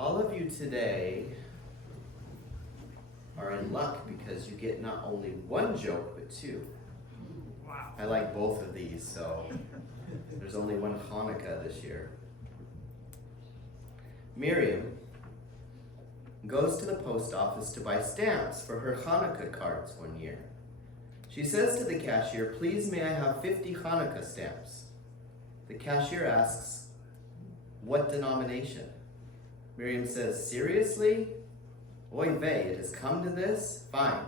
All of you today are in luck because you get not only one joke, but two. Wow. I like both of these, so there's only one Hanukkah this year. Miriam goes to the post office to buy stamps for her Hanukkah cards one year. She says to the cashier, "Please, may I have 50 Hanukkah stamps?" The cashier asks, "What denomination?" Miriam says, "Seriously? Oy vey, it has come to this? Fine.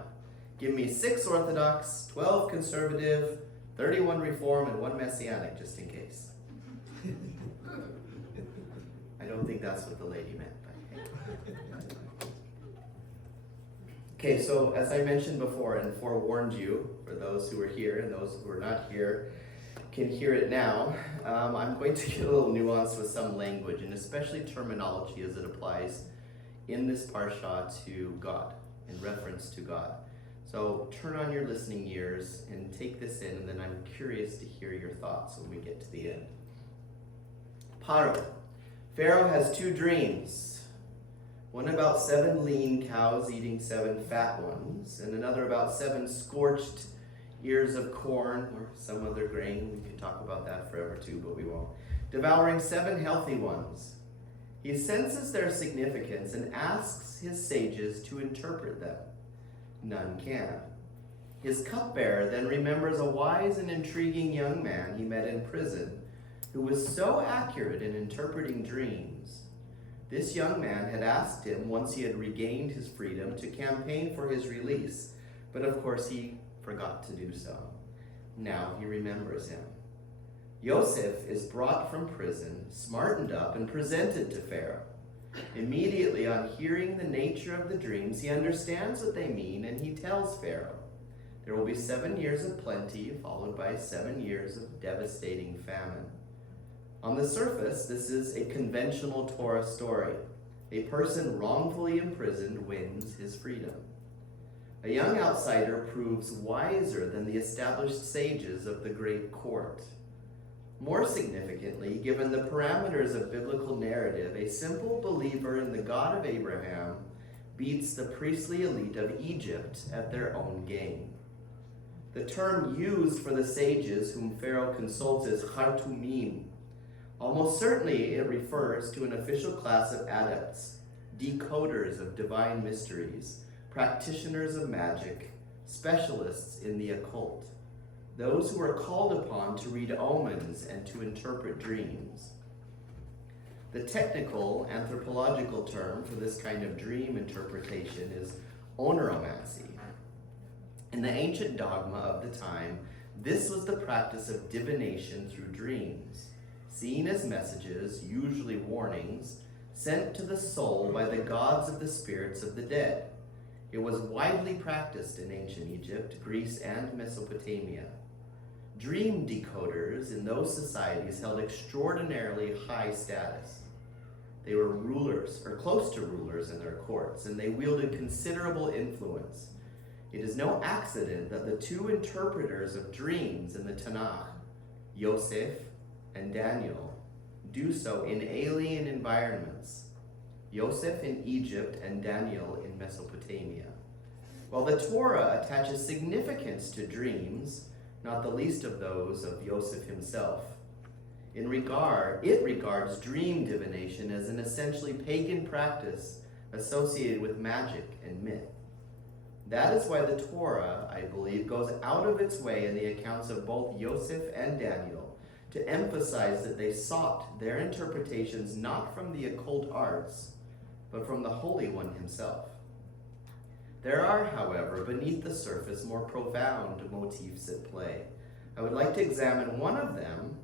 Give me 6 Orthodox, 12 Conservative, 31 Reform, and 1 Messianic, just in case." I don't think that's what the lady meant, but hey. Okay, so as I mentioned before and forewarned you, for those who are here and those who are not here can hear it now, I'm going to get a little nuanced with some language, and especially terminology as it applies in this parsha to God, in reference to God. So turn on your listening ears and take this in, and then I'm curious to hear your thoughts when we get to the end. Paro. Pharaoh has 2 dreams. One about 7 lean cows eating 7 fat ones, and another about 7 scorched ears of corn or some other grain. We could talk about that forever too, but we won't. Devouring 7 healthy ones. He senses their significance and asks his sages to interpret them. None can. His cupbearer then remembers a wise and intriguing young man he met in prison who was so accurate in interpreting dreams. This young man had asked him, once he had regained his freedom, to campaign for his release, but of course he forgot to do so. Now he remembers him. Yosef is brought from prison, smartened up, and presented to Pharaoh. Immediately on hearing the nature of the dreams, he understands what they mean, and he tells Pharaoh, there will be 7 years of plenty, followed by 7 years of devastating famine. On the surface, this is a conventional Torah story. A person wrongfully imprisoned wins his freedom. A young outsider proves wiser than the established sages of the great court. More significantly, given the parameters of biblical narrative, a simple believer in the God of Abraham beats the priestly elite of Egypt at their own game. The term used for the sages whom Pharaoh consults is Hartumim. Almost certainly it refers to an official class of adepts, decoders of divine mysteries, practitioners of magic, specialists in the occult, those who are called upon to read omens and to interpret dreams. The technical anthropological term for this kind of dream interpretation is oneromancy. In the ancient dogma of the time, this was the practice of divination through dreams, seen as messages, usually warnings, sent to the soul by the gods of the spirits of the dead. It was widely practiced in ancient Egypt, Greece, and Mesopotamia. Dream decoders in those societies held extraordinarily high status. They were rulers, or close to rulers in their courts, and they wielded considerable influence. It is no accident that the 2 interpreters of dreams in the Tanakh, Yosef and Daniel, do so in alien environments. Yosef in Egypt and Daniel in Mesopotamia. While the Torah attaches significance to dreams, not the least of those of Yosef himself, it regards dream divination as an essentially pagan practice associated with magic and myth. That is why the Torah, I believe, goes out of its way in the accounts of both Yosef and Daniel to emphasize that they sought their interpretations not from the occult arts, but from the Holy One himself. There are, however, beneath the surface, more profound motifs at play. I would like to examine one of them,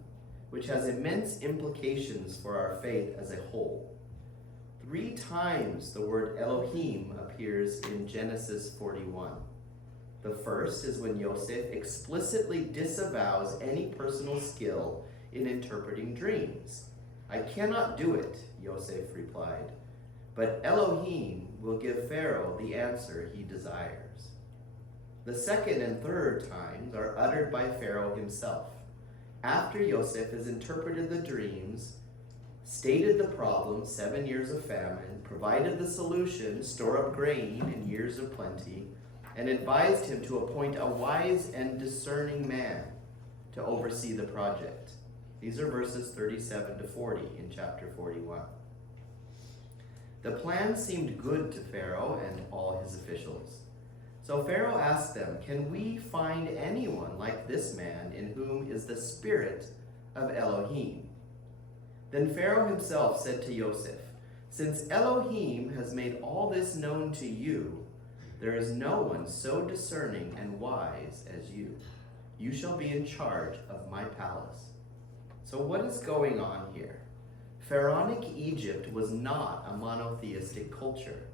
which has immense implications for our faith as a whole. 3 times the word Elohim appears in Genesis 41. The first is when Yosef explicitly disavows any personal skill in interpreting dreams. "I cannot do it," Yosef replied, "but Elohim will give Pharaoh the answer he desires." The second and third times are uttered by Pharaoh himself. After Yosef has interpreted the dreams, stated the problem, 7 years of famine, provided the solution, store up grain in years of plenty, and advised him to appoint a wise and discerning man to oversee the project. These are verses 37 to 40 in chapter 41. The plan seemed good to Pharaoh and all his officials. So Pharaoh asked them, "Can we find anyone like this man in whom is the spirit of Elohim?" Then Pharaoh himself said to Joseph, "Since Elohim has made all this known to you, there is no one so discerning and wise as you. You shall be in charge of my palace." So what is going on here? Pharaonic Egypt was not a monotheistic culture.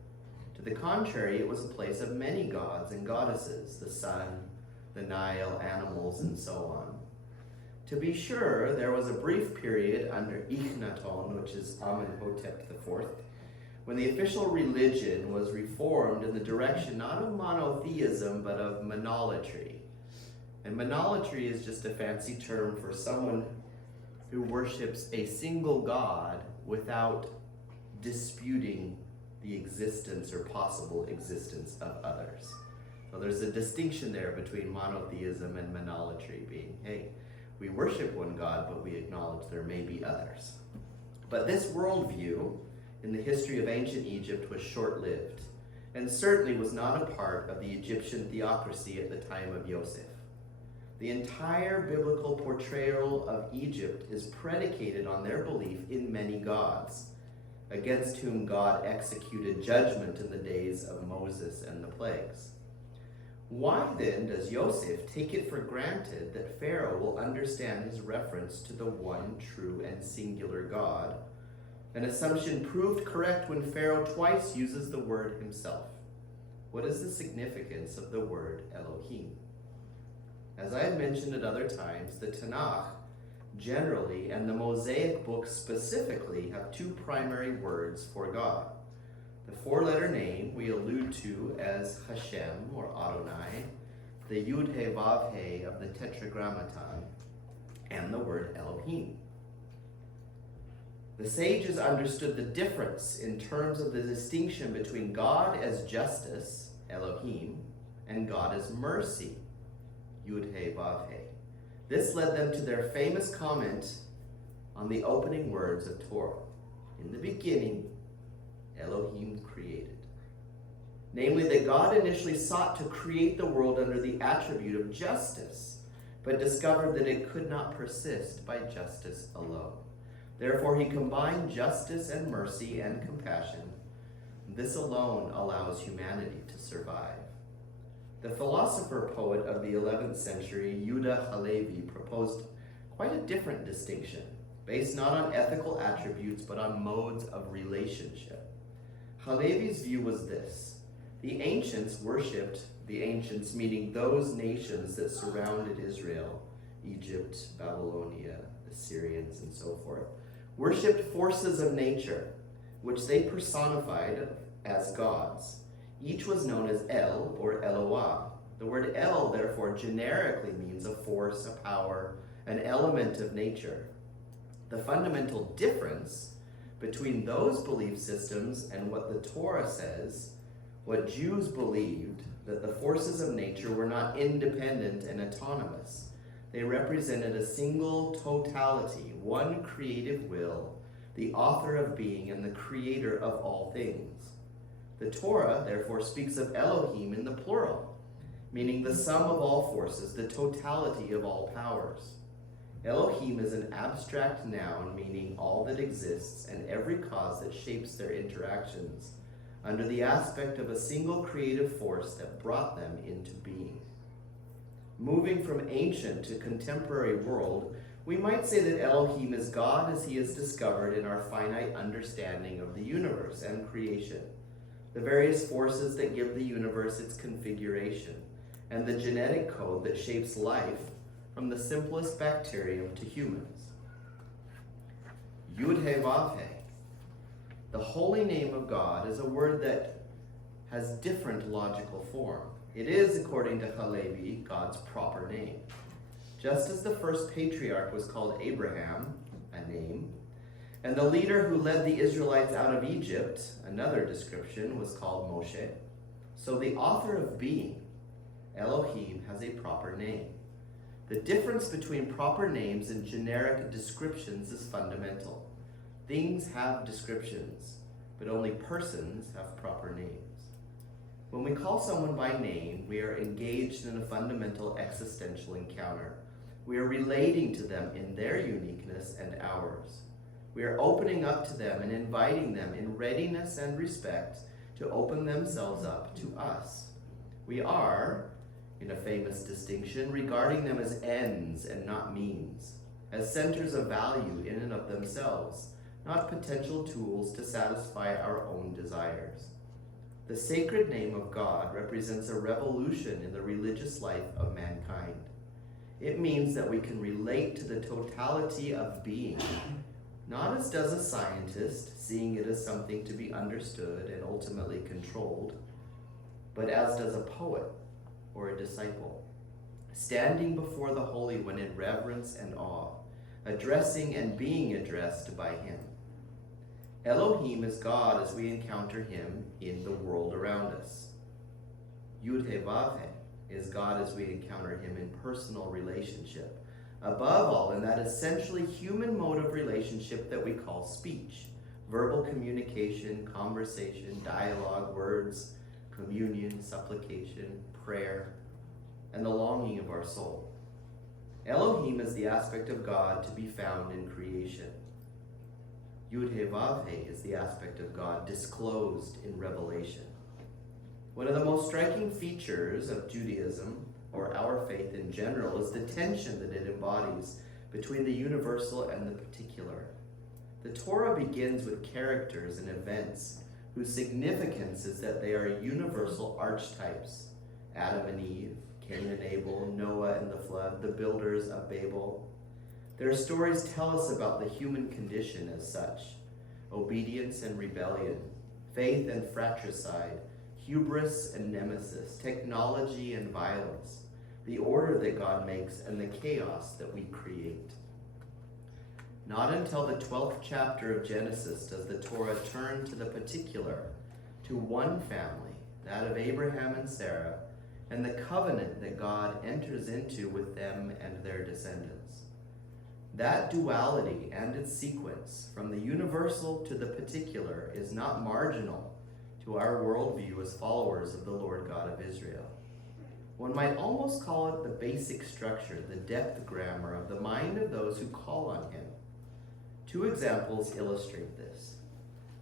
To the contrary, it was a place of many gods and goddesses, the sun, the Nile, animals, and so on. To be sure, there was a brief period under Ikhnaton, which is Amenhotep IV, when the official religion was reformed in the direction not of monotheism, but of monolatry. And monolatry is just a fancy term for someone who worships a single god without disputing the existence or possible existence of others. So there's a distinction there between monotheism and monolatry, being, hey, we worship one God, but we acknowledge there may be others. But this worldview in the history of ancient Egypt was short-lived, and certainly was not a part of the Egyptian theocracy at the time of Joseph. The entire biblical portrayal of Egypt is predicated on their belief in many gods, against whom God executed judgment in the days of Moses and the plagues. Why then does Joseph take it for granted that Pharaoh will understand his reference to the one true and singular God, an assumption proved correct when Pharaoh twice uses the word himself? What is the significance of the word Elohim? As I have mentioned at other times, the Tanakh generally and the Mosaic books specifically have two primary words for God. The four-letter name we allude to as Hashem or Adonai, the Yud He Vav He of the Tetragrammaton, and the word Elohim. The sages understood the difference in terms of the distinction between God as justice, Elohim, and God as mercy, Yud He Vav He. This led them to their famous comment on the opening words of Torah. In the beginning, Elohim created. Namely, that God initially sought to create the world under the attribute of justice, but discovered that it could not persist by justice alone. Therefore, he combined justice and mercy and compassion. This alone allows humanity to survive. The philosopher-poet of the 11th century, Yehuda Halevi, proposed quite a different distinction, based not on ethical attributes, but on modes of relationship. Halevi's view was this: the ancients worshipped, the ancients meaning those nations that surrounded Israel, Egypt, Babylonia, the Syrians, and so forth, worshipped forces of nature, which they personified as gods. Each was known as El or Eloah. The word El, therefore, generically means a force, a power, an element of nature. The fundamental difference between those belief systems and what the Torah says, what Jews believed, that the forces of nature were not independent and autonomous. They represented a single totality, one creative will, the author of being and the creator of all things. The Torah, therefore, speaks of Elohim in the plural, meaning the sum of all forces, the totality of all powers. Elohim is an abstract noun meaning all that exists and every cause that shapes their interactions under the aspect of a single creative force that brought them into being. Moving from ancient to contemporary world, we might say that Elohim is God as he is discovered in our finite understanding of the universe and creation, the various forces that give the universe its configuration, and the genetic code that shapes life from the simplest bacterium to humans. Yud He Vav He. The holy name of God is a word that has different logical form. It is, according to Halevi, God's proper name. Just as the first patriarch was called Abraham, a name, And the leader who led the Israelites out of Egypt, another description, was called Moshe. So the author of being, Elohim, has a proper name. The difference between proper names and generic descriptions is fundamental. Things have descriptions, but only persons have proper names. When we call someone by name, we are engaged in a fundamental existential encounter. We are relating to them in their uniqueness and ours. We are opening up to them and inviting them in readiness and respect to open themselves up to us. We are, in a famous distinction, regarding them as ends and not means, as centers of value in and of themselves, not potential tools to satisfy our own desires. The sacred name of God represents a revolution in the religious life of mankind. It means that we can relate to the totality of being, not as does a scientist, seeing it as something to be understood and ultimately controlled, but as does a poet or a disciple, standing before the Holy One in reverence and awe, addressing and being addressed by him. Elohim is God as we encounter him in the world around us. Yud-He-Vav-He is God as we encounter him in personal relationship. Above all, in that essentially human mode of relationship that we call speech, verbal communication, conversation, dialogue, words, communion, supplication, prayer, and the longing of our soul. Elohim is the aspect of God to be found in creation. Yud-He-Vav-He is the aspect of God disclosed in Revelation. One of the most striking features of Judaism, or our faith in general, is the tension that it embodies between the universal and the particular. The Torah begins with characters and events whose significance is that they are universal archetypes. Adam and Eve, Cain and Abel, Noah and the flood, the builders of Babel. Their stories tell us about the human condition as such: obedience and rebellion, faith and fratricide, hubris and nemesis, technology and violence, the order that God makes and the chaos that we create. Not until the 12th chapter of Genesis does the Torah turn to the particular, to one family, that of Abraham and Sarah, and the covenant that God enters into with them and their descendants. That duality and its sequence, from the universal to the particular, is not marginal to our worldview as followers of the Lord God of Israel. One might almost call it the basic structure, the depth grammar of the mind of those who call on him. Two examples illustrate this.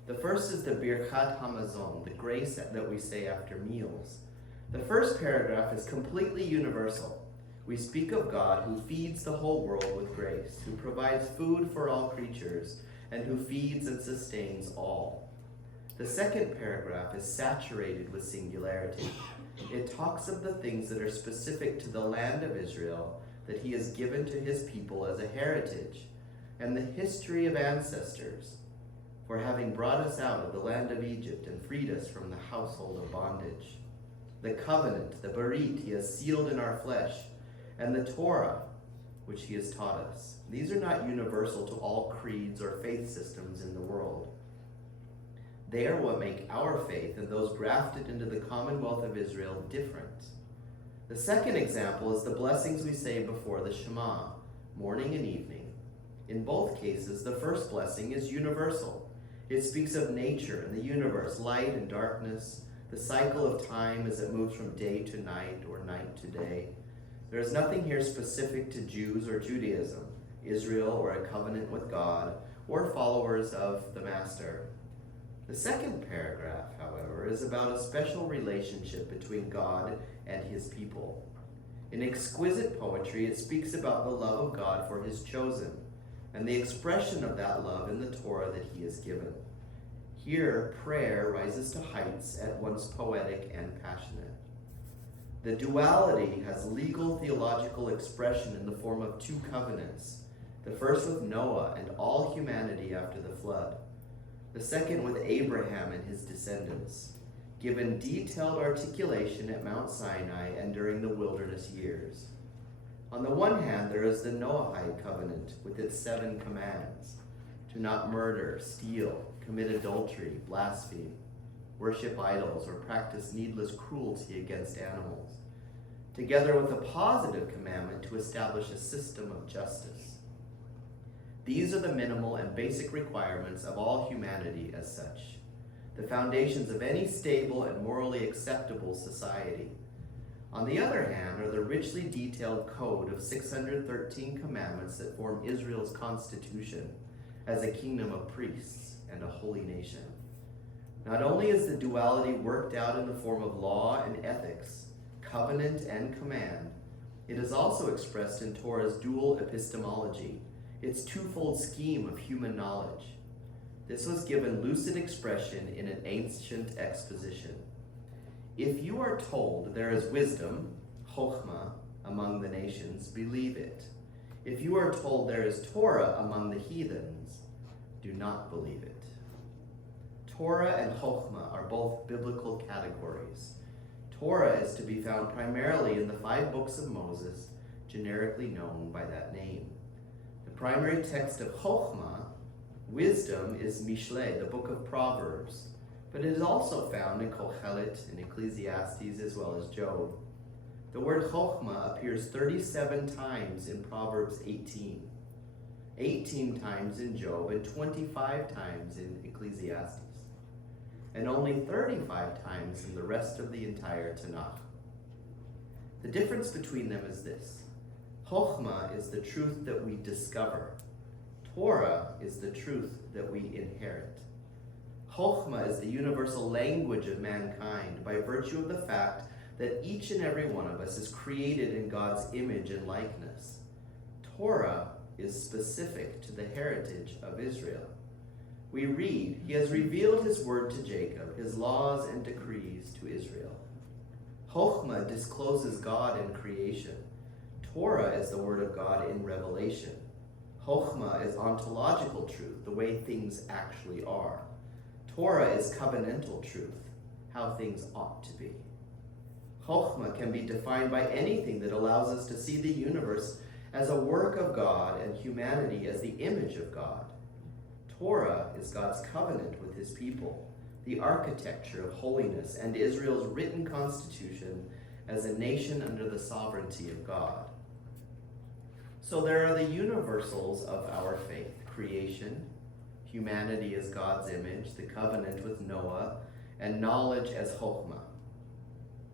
The first is the Birchat Hamazon, the grace that we say after meals. The first paragraph is completely universal. We speak of God who feeds the whole world with grace, who provides food for all creatures, and who feeds and sustains all. The second paragraph is saturated with singularity. It talks of the things that are specific to the land of Israel that he has given to his people as a heritage, and the history of ancestors for having brought us out of the land of Egypt and freed us from the household of bondage. The covenant, the Berit, he has sealed in our flesh, and the Torah, which he has taught us. These are not universal to all creeds or faith systems in the world. They are what make our faith and those grafted into the commonwealth of Israel different. The second example is the blessings we say before the Shema, morning and evening. In both cases, the first blessing is universal. It speaks of nature and the universe, light and darkness, the cycle of time as it moves from day to night or night to day. There is nothing here specific to Jews or Judaism, Israel or a covenant with God, or followers of the Master. The second paragraph, however, is about a special relationship between God and his people. In exquisite poetry, it speaks about the love of God for his chosen, and the expression of that love in the Torah that he has given. Here, prayer rises to heights at once poetic and passionate. The duality has legal theological expression in the form of two covenants, the first with Noah and all humanity after the flood, the second with Abraham and his descendants, given detailed articulation at Mount Sinai and during the wilderness years. On the one hand, there is the Noahide covenant with its 7 commands, Do not murder, steal, commit adultery, blaspheme, worship idols, or practice needless cruelty against animals, together with a positive commandment to establish a system of justice. These are the minimal and basic requirements of all humanity as such, the foundations of any stable and morally acceptable society. On the other hand are the richly detailed code of 613 commandments that form Israel's constitution as a kingdom of priests and a holy nation. Not only is the duality worked out in the form of law and ethics, covenant and command, it is also expressed in Torah's dual epistemology, its twofold scheme of human knowledge. This was given lucid expression in an ancient exposition. If you are told there is wisdom, chokhmah, among the nations, believe it. If you are told there is Torah among the heathens, do not believe it. Torah and chokhmah are both biblical categories. Torah is to be found primarily in the 5 books of Moses, generically known by that name. The primary text of chokhmah, wisdom, is Mishlei, the book of Proverbs, but it is also found in Kohelet, in Ecclesiastes, as well as Job. The word chokhmah appears 37 times in Proverbs 18, 18 times in Job, and 25 times in Ecclesiastes, and only 35 times in the rest of the entire Tanakh. The difference between them is this. Chokhmah is the truth that we discover. Torah is the truth that we inherit. Chokhmah is the universal language of mankind by virtue of the fact that each and every one of us is created in God's image and likeness. Torah is specific to the heritage of Israel. We read, "He has revealed his word to Jacob, his laws and decrees to Israel." Chokhmah discloses God in creation. Torah is the word of God in revelation. Chokhmah is ontological truth, the way things actually are. Torah is covenantal truth, how things ought to be. Chokhmah can be defined by anything that allows us to see the universe as a work of God and humanity as the image of God. Torah is God's covenant with his people, the architecture of holiness, and Israel's written constitution as a nation under the sovereignty of God. So there are the universals of our faith: creation, humanity as God's image, the covenant with Noah, and knowledge as chokhmah.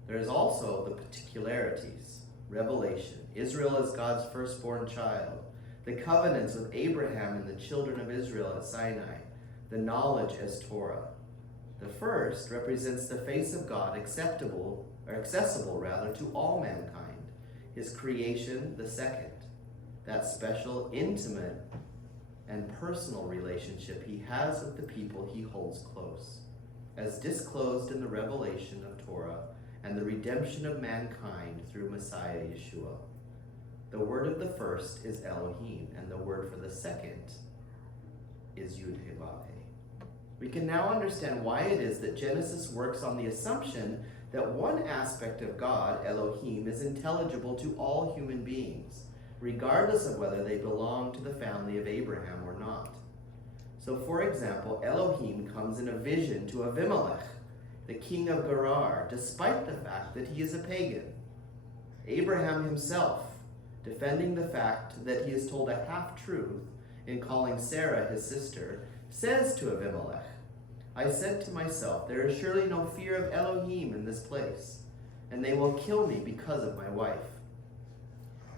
There is also the particularities: revelation, Israel as God's firstborn child, the covenants with Abraham and the children of Israel at Sinai, the knowledge as Torah. The first represents the face of God, accessible to all mankind, his creation. The second, that special, intimate, and personal relationship he has with the people he holds close, as disclosed in the revelation of Torah and the redemption of mankind through Messiah Yeshua. The word of the first is Elohim, and the word for the second is Yud-Heh-Vav-Heh. We can now understand why it is that Genesis works on the assumption that one aspect of God, Elohim, is intelligible to all human beings, regardless of whether they belong to the family of Abraham or not. So, for example, Elohim comes in a vision to Avimelech, the king of Gerar, despite the fact that he is a pagan. Abraham himself, defending the fact that he is told a half-truth in calling Sarah his sister, says to Avimelech, "I said to myself, there is surely no fear of Elohim in this place, and they will kill me because of my wife."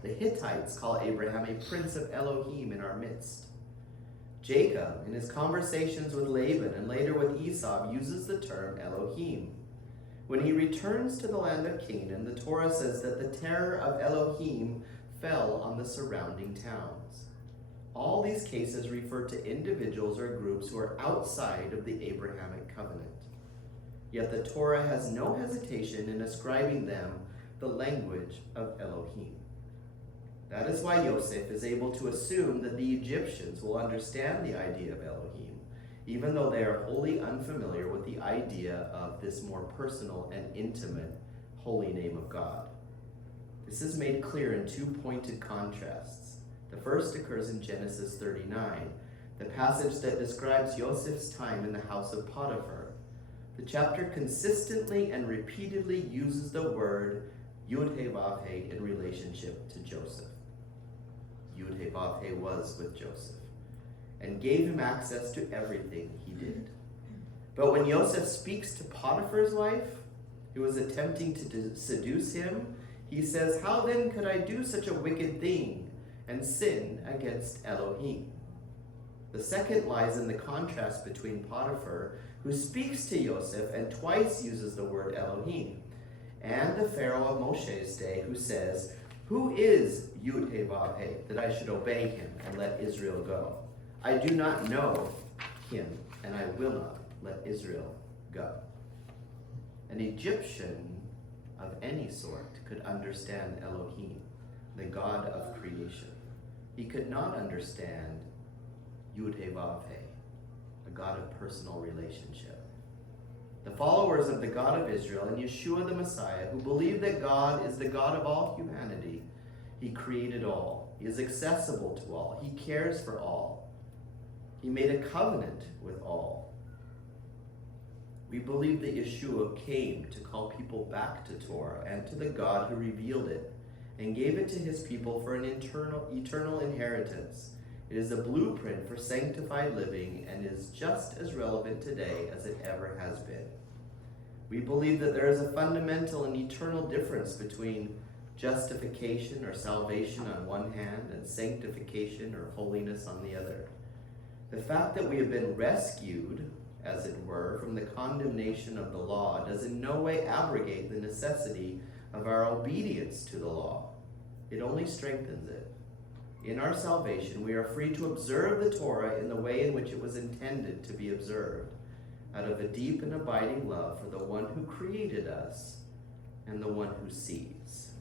The Hittites call Abraham a prince of Elohim in our midst. Jacob, in his conversations with Laban and later with Esau, uses the term Elohim. When he returns to the land of Canaan, the Torah says that the terror of Elohim fell on the surrounding towns. All these cases refer to individuals or groups who are outside of the Abrahamic covenant. Yet the Torah has no hesitation in ascribing them the language of Elohim. That is why Yosef is able to assume that the Egyptians will understand the idea of Elohim, even though they are wholly unfamiliar with the idea of this more personal and intimate holy name of God. This is made clear in 2 pointed contrasts. The first occurs in Genesis 39. the passage that describes Joseph's time in the house of Potiphar. The chapter consistently and repeatedly uses the word Yud-He-Vav-He in relationship to Joseph. Yud-He-Vav-He was with Joseph and gave him access to everything he did. But when Joseph speaks to Potiphar's wife, who was attempting to seduce him, he says, "How then could I do such a wicked thing and sin against Elohim?" The second lies in the contrast between Potiphar, who speaks to Joseph and twice uses the word Elohim, and the Pharaoh of Moshe's day, who says, "Who is Yud-He-Vav-He, that I should obey him and let Israel go? I do not know him, and I will not let Israel go." An Egyptian of any sort could understand Elohim, the God of creation. He could not understand Yud-He-Vav-He, a God of personal relationship. The followers of the God of Israel and Yeshua the Messiah, who believe that God is the God of all humanity, he created all. He is accessible to all. He cares for all. He made a covenant with all. We believe that Yeshua came to call people back to Torah and to the God who revealed it and gave it to his people for an eternal inheritance. It is a blueprint for sanctified living and is just as relevant today as it ever has been. We believe that there is a fundamental and eternal difference between justification or salvation on one hand and sanctification or holiness on the other. The fact that we have been rescued, as it were, from the condemnation of the law does in no way abrogate the necessity of our obedience to the law. It only strengthens it. In our salvation, we are free to observe the Torah in the way in which it was intended to be observed, out of a deep and abiding love for the one who created us and the one who sees.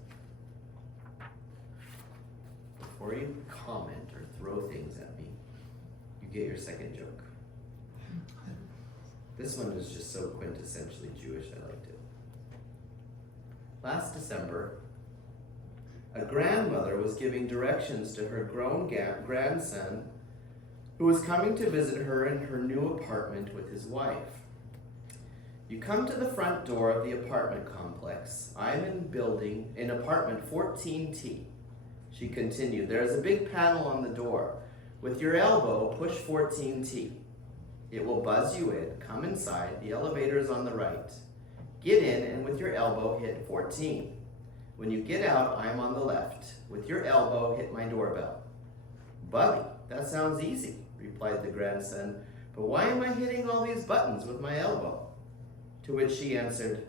Before you comment or throw things at me, you get your second joke. This one is just so quintessentially Jewish, I liked it. Last December, a grandmother was giving directions to her grown grandson who was coming to visit her in her new apartment with his wife. "You come to the front door of the apartment complex. I'm in apartment 14T. She continued. "There is a big panel on the door. With your elbow, push 14T. It will buzz you in. Come inside. The elevator is on the right. Get in and with your elbow hit 14. When you get out, I'm on the left. With your elbow, hit my doorbell." "Bubby, that sounds easy," replied the grandson. "But why am I hitting all these buttons with my elbow?" To which she answered,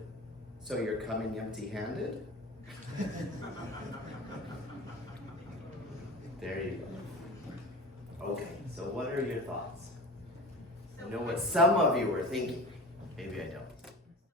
"So you're coming empty-handed?" There you go. Okay, so what are your thoughts? I know what some of you were thinking. Maybe I don't.